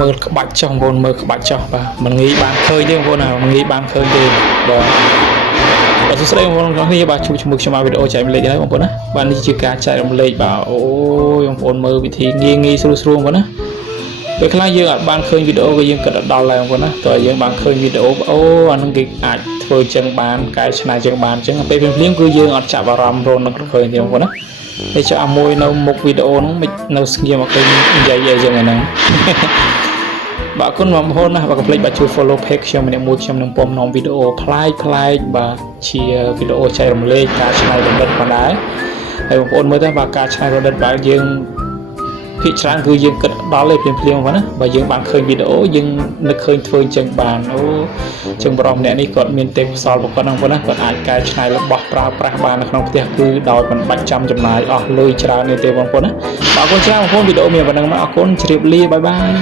មើលក្បាច់ចុះបងប្អូនមើលក្បាច់ចុះបាទមិនងាយបានឃើញទេបងប្អូនណាមិនងាយបានឃើញទេបាទសួស្តីបងប្អូនទាំងគ្នាបាទជួបជាមួយខ្ញុំមកវីដេអូចែករំលែកហើយបងប្អូនណាបាទនេះជាការចែករំលែកបាទអូយបងប្អូនមើលវិធីងាយស្រួលបងប្អូនណាពេលខ្លះយើងអាចបានឃើញវីដេអូក៏យើងគិតដល់ដែរបងប្អូនណាតើយើងបានឃើញវីដេអូអូអានឹងគេអាចធ្វើចឹងបានកែច្នៃចឹងបានចឹងពេលភ្លាមគឺយើងអត់ចាប់អារម្មណ៍រនឹកឃើញទេបងប្អូនណាតែចុះអាមួយនៅមុខវីដេអូហ្នឹងមិននៅស្ងៀមអត់ឃើញនិយាយអីចឹងហ្នឹងបាទអរគុណបងប្អូនណាបាទកុំភ្លេចបាទជួយ follow page ខ្ញុំម្នាក់មួយខ្ញុំនឹងពំនាំវីដេអូប្លែកបាទជាវីដេអូចែករំលែកការច្នៃប្រឌិតផងដែរហើយបងប្អូនមើលទៅបាទការច្នៃប្រឌិតបាទយើងភាគច្រើនគឺយើងគិតដល់ឯភ្លាមៗណាបើយើងបានឃើញវីដេអូយើងនឹកឃើញធ្វើអញ្ចឹងបានអូចឹងបរិមម្នាក់នេះគាត់មានទេពកោសល្យប៉ុណ្ណឹងណាគាត់អាចកែច្នៃរបស់ប្រើប្រាស់បាននៅក្នុងផ្ទះគឺដោយមិនបាច់ចាំចំណាយអស់លុយច្រើនទេបងប្អូនណាអរគុណច្រើនបងប្អូនវីដេអូមានប៉ុណ្ណឹងមកអរគុណជម្រាបលាបាយបាយ